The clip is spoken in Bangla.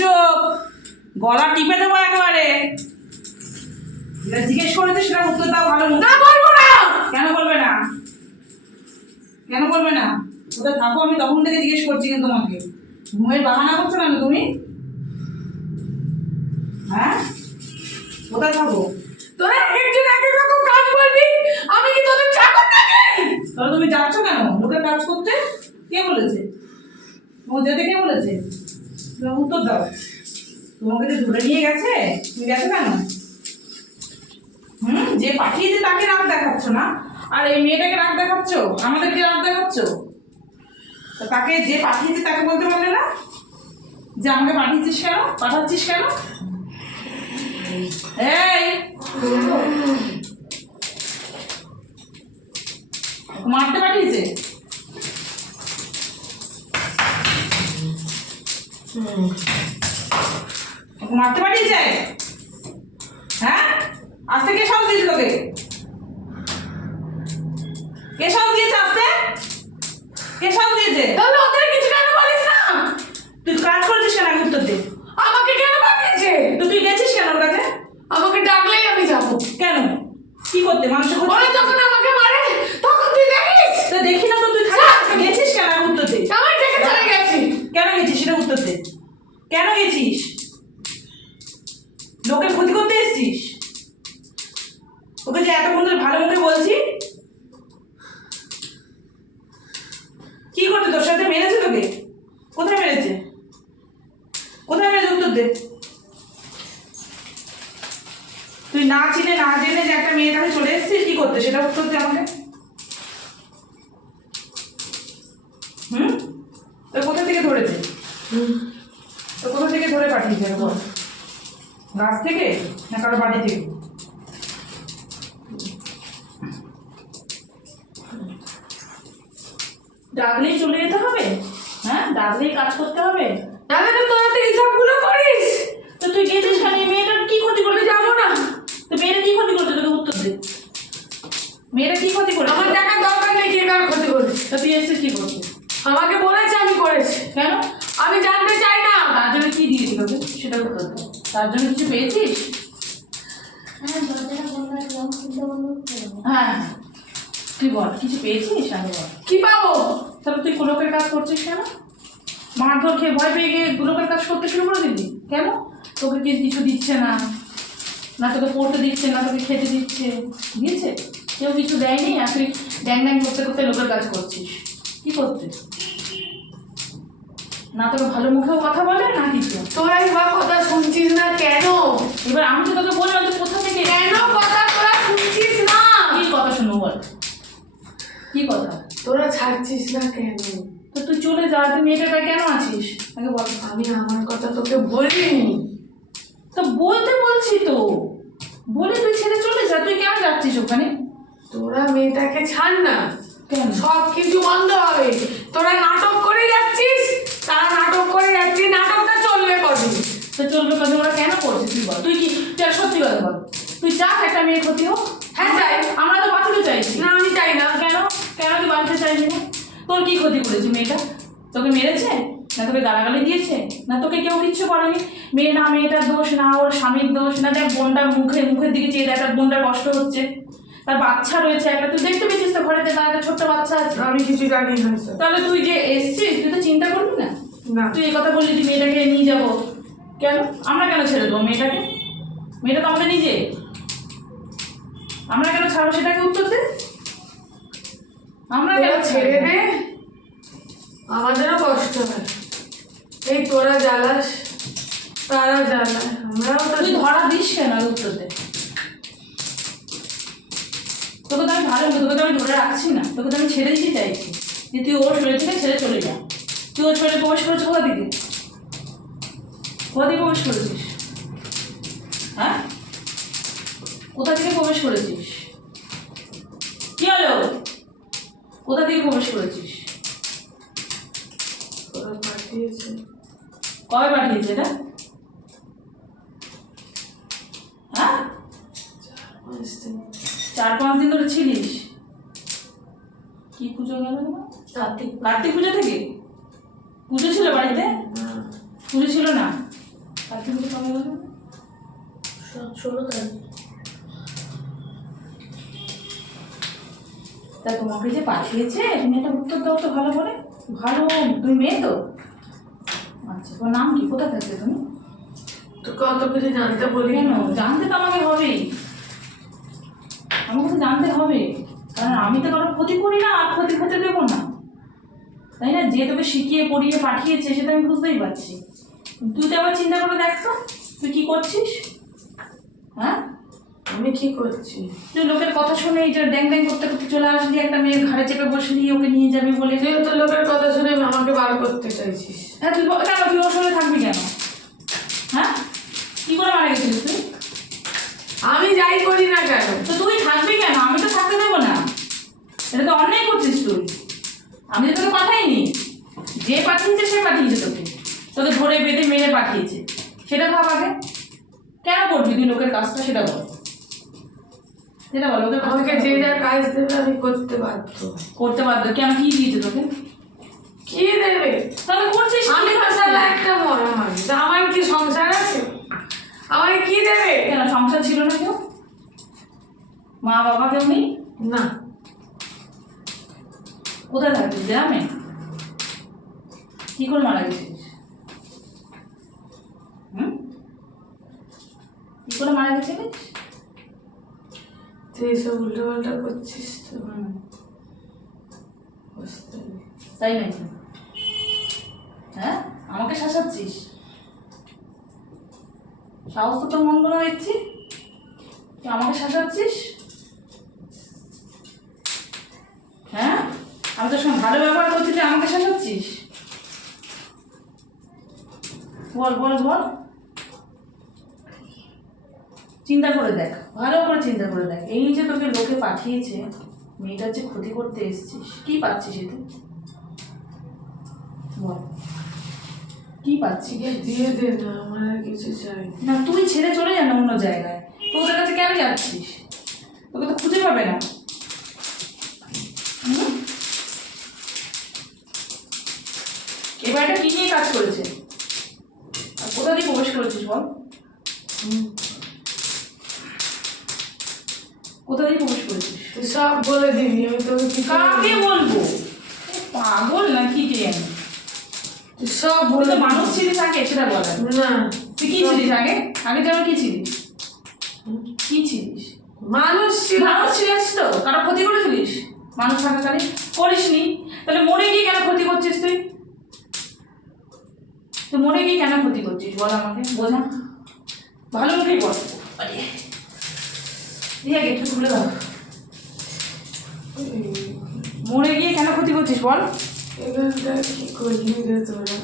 চুপ। গলা টিপে দেবো একেবারে। যেটা জিজ্ঞেস করেছে সেটা উত্তর দাও ভালো মতো। না বলবো না। কেন বলবে না? কেন বলবে না? কোথায় থাকো আমি তখন থেকে জিজ্ঞেস করছি কিন্তু তোমাকে। ঘুমের বাহানা করছো কেন তুমি? হ্যাঁ, কোথায় থাকো? তোরা একজন এক এক রকম কাজ করবি, আমি কি তোদের চাকর নাকি? তাহলে তুমি যাচ্ছ কেন লোকের কাজ করতে? কে বলেছে? তোমার যেতে কে বলেছে? তুমি উত্তর দাও। তোমাকে যে ধরে নিয়ে গেছে, তুমি গেছো কেন? যে পাঠিয়েছে তাকে রাগ দেখাচ্ছ না, আর এই মেয়েটাকে রাগ দেখাচ্ছ, আমাদেরকে রাগ দেখাচ্ছ। তো তাকে যে পাঠিয়েছে তাকে বলতে পারলে না যে আমাকে পাঠিয়েছিস কেন, পাঠাচ্ছিস কেন? এই মারতে পাঠিয়েছে? মারতে পাঠিয়েছে? হ্যাঁ, আজকে কে সাহস দিয়েছে তোকে? কে সাহস দিয়েছে আসতে? কে সাহস দিয়েছে? তাহলে ওদের কিছু কেন বলিস না? তুই কাজ করেছিস কেন? আগে উত্তর দে। আমাকে কেন পাঠিয়েছে? তো তুই গেছিস কেন ওর কাছে? আমাকে ডাকলেই আমি যাবো। কেন? কি করতে? মানুষের ওরা যখন আমাকে মারে তখন তুই দেখিস? তো দেখি না তো, তুই গেছিস কেন? আগে উত্তর দে। আমি দেখে চলে গেছি। কেন গেছিস সেটা উত্তর দে। কেন গেছিস? লোকের ক্ষতি করতে এসেছিস? ওকে যে এতক্ষণ ধরে ভালো মুখে বলছি, কি করতে? তোর সাথে মেরেছে তোকে? কোথায় মেরেছে? কোথায় মেরেছে? উত্তর দে। তুই না চিনে না জেনে যে একটা মেয়ের কাছে চলে এসেছিস, কি করতে সেটা উত্তর দে আমাকে। তো কোথা থেকে ধরেছে? তো কোথা থেকে ধরে পাঠিয়েছে? বল, গাছ থেকে না কারো বাড়ি থেকে? ডাকলেই চলে যেতে হবে? হ্যাঁ, ডাকলেই কাজ করতে হবে? তাহলে তো তোরা তো হিসাবগুলো করিস। তো তুই গেছিস কেন? এই মেয়েটার কি ক্ষতি করলে? যাবো না। তো মেয়েটা কি ক্ষতি করছে তোকে? উত্তর দে। মেয়েটা কি ক্ষতি করছে? আমার টাকার দরকার নেই, কে কার ক্ষতি করিস। তো তুই এসেছিস কি করতে? আমাকে বলেছে, আমি করেছি। কেন? আমি জানতে চাই না। তার জন্য কি দিয়েছি তোকে সেটা উত্তর দে। তার জন্য কিছু পেয়েছিস? হ্যাঁ, তুই বল কিছু পেয়েছিস? আমি বল কি পাবো? তাহলে তুই লোকের কাজ করছিস কেন? মারধর খেয়ে ভয় পেয়ে গিয়ে লোকের কাজ করতে শুরু করে দিবি কেন? তোকে কি কিছু দিচ্ছে না? না তোকে পড়তে দিচ্ছে, না তোকে খেতে দিচ্ছে? দিয়েছে? কেউ কিছু দেয়নি, আর তুই ড্যাং ড্যাং করতে করতে লোকের কাজ করছিস। কি করতে? না তোকে ভালো মুখেও কথা বলে না কিছু। তোরা এবার কথা শুনছিস না কেন? এবার আমি তো তোকে বললাম যে কোথা থেকে কেন কথা তোরা শুনছিস না? কি কথা শুনবো বল? কি কথা? তোরা ছাড়ছিস না কেন? তো তুই চলে যা। তুই মেয়েটার গায়ে কেন আছিস আগে বল। আমি আমার কথা তোকে বলিনি। তো বলতে বলছি তো, বলে তুই ছেড়ে চলে যা। তুই কেন যাচ্ছিস ওখানে? তোরা মেয়েটাকে ছাড় না, কেন? সব কিছু বন্ধ হবে। তোরা নাটক করে যাচ্ছিস, তারা নাটক করে যাচ্ছিস, নাটকটা চলবে কদিন? তো চলবে কদিন? ওরা কেন করছে তুই বল। তুই কি, তুই আর সত্যি কথা বল। তুই চাস একটা মেয়ের ক্ষতি হোক? হ্যাঁ চাই। আমরা তো বাঁচাতে চাইছি। না আমি চাই না। কেন? কেন তুই বাঁচাতে চাইবি না? তোর কি ক্ষতি করেছে মেয়েটা? তোকে মেরেছে, না তোকে গালাগালি দিয়েছে, না তোকে কেউ কিচ্ছু করেনি? মেয়ে না মেয়েটার দোষ, না ওর স্বামীর দোষ, না দেখ বোনটার মুখের দিকে চেয়ে দেখ, তার বোনটার কষ্ট হচ্ছে, তার বাচ্চা রয়েছে একটা। তুই দেখতে পেয়েছিস তো ঘরেতে তার একটা ছোট্ট বাচ্চা আছে। আমি কিছু জানি না স্যার। তাহলে তুই যে এসছিস, তুই তো চিন্তা করবি না? না। তুই এই কথা বললি যে মেয়েটাকে নিয়ে যাবো। কেন? আমরা কেন ছেড়ে দেবো মেয়েটাকে? মেয়েটা তো আমাদের নিজে। আমরা কেন ছাড়বো সেটাকে উত্তর দে। আমরা কেন তোরা ছেড়ে দে, আমাদেরও কষ্ট হয়। এই তোরা জ্বালাস, তারা জ্বালায়, আমরাও তো। তুই ধরা দিস কেন? উত্তর দে। তোকে তো আমি ভালো, তোকে তো আমি ধরে রাখছি না, তোকে তো আমি ছেড়ে দিতে চাইছি যে তুই ওর শরীর থেকে ছেড়ে চলে যা। তুই ওর শরীরে প্রবেশ করেছিস কোথা দিকে? কোথা থেকে প্রবেশ করেছিস? হ্যাঁ, কোথা থেকে প্রবেশ করেছিস? কি হলো? কোথা থেকে প্রবেশ করেছিস? তোরা পাঠিয়েছে। কবে পাঠিয়েছে এটা? হ্যাঁ, 4-5 দিন ধরে ছিলিস। কি পুজো গেল? কার্তিক পুজো থেকে পুজো ছিল বাড়িতে? পুজো ছিল না। কিন্তু কমে গেল 16 তারিখ। তা তোমাকে যে পাঠিয়েছে তুমি একটা উত্তর দাও তো ভালো করে। ভালো, তুমি মেয়ে তো? আচ্ছা, তোমার নাম কি? কোথা থাকবে তুমি? তো কত কিছু জানতে বলি কেন জানতে তো আমাকে হবেই, আমাকে তো জানতে হবে, কারণ আমি তো কারো ক্ষতি করি না আর ক্ষতি হতে দেবো না, তাই না? যে তোকে শিখিয়ে পড়িয়ে পাঠিয়েছে সেটা আমি বুঝতেই পারছি। তুই তো আবার চিন্তা করে দেখ তো তুই কি করছিস। হ্যাঁ, আমি কি করছি? তুই লোকের কথা শুনে এই যে ড্যাং ড্যাং করতে করতে চলে আসলি, একটা মেয়ের ঘাড়ে চেপে বসলি ওকে নিয়ে যাবি বলে। তুই তো লোকের কথা শুনে আমাকে বার করতে চাইছিস। হ্যাঁ, তুই কেন তুই ওর সঙ্গে থাকবি কেন? হ্যাঁ, কি করে মারা গেছিলিস তুই? আমি যাই করি না কেন? তো তুই থাকবি কেন? আমি তো থাকতে দেবো না, এটা তো অন্যায় করছিস তুই। আমি তো তোকে পাঠাইনি, যে পাঠিয়েছে সে পাঠিয়েছে তোকে, তোকে ধরে বেঁধে মেরে পাঠিয়েছে, সেটা ভাব আগে। কেন করবি তুই লোকের কাজটা সেটা বল, সেটা বল। লোকের কাজটা আমাকে যে যা কাজ দেবে আমি করতে বাধ্য। করতে বাধ্য? কেন, কি দিয়েছে তোকে? কি দেবে? তাহলে করছিস কি? আমি তো সালা একটা মহামারী, তা আমার কি সংসার আছে? আমাকে কি দেবে? কেন সংসার ছিল না কেউ? মা বাবা কেউ নেই? না। কোথায় থাকতিস? গ্রামে? কি করে মারা গেছিস? কি করে মারা গেছিলিস? তুই এইসব উল্টো পাল্টা করছিস তো হুম, বুঝতে নেই। তাই নাকি? হ্যাঁ, আমাকে শাসাচ্ছিস? সাহস তো তোর মন্দ না দেখছি, তুই আমাকে শাসাচ্ছিস। হ্যাঁ, আমি তোর সঙ্গে ভালো ব্যবহার করছি, তুই আমাকে শাসাচ্ছিস? বল বল বল, চিন্তা করে দেখ, ভালো করে চিন্তা করে দেখ। এই যে তোকে লোকে পাঠিয়েছে, মেয়েটার যে ক্ষতি করতে এসেছিস, কি পাচ্ছিস এতে? বল, কি পাচ্ছিস? দিয়ে দে না, আমার আর কিছু চাই না। না, তুই ছেড়ে চলে যা না অন্য জায়গায়। তোদের কাছে কেন যাচ্ছিস? তোকে তো খুঁজে পাবে না। হুম? এবার এটা কি নিয়ে কাজ করেছে আর কোথা দিয়ে প্রবেশ করেছিস বল? কোথা দিয়ে প্রবেশ করেছিস? তুই সব বলে দিবি, আমি তোকে কি কাকে বলবো? এ পাগল না কি কে জানি? তুই সব তুই বলে তো মানুষ ছিলিস আগে, সেটা বল আগে। না। তুই কি ছিলিস আগে? আগে যেন কি ছিলিস? কি ছিলিস? মানুষ ছিল। মানুষ ছিলিস তো? কারো ক্ষতি করেছিলিস মানুষ থাকাকালীন? করিসনি, তাহলে মরে গিয়ে কেন ক্ষতি করছিস তুই? তুই মরে গিয়ে কেন ক্ষতি করছিস বল আমাকে, বোঝা ভালো মুখেই বল। দিয়ে আগে একটু খুলে দাও। মরে গিয়ে কেন ক্ষতি করছিস বল? এখানটা কি করলি রে তোরা?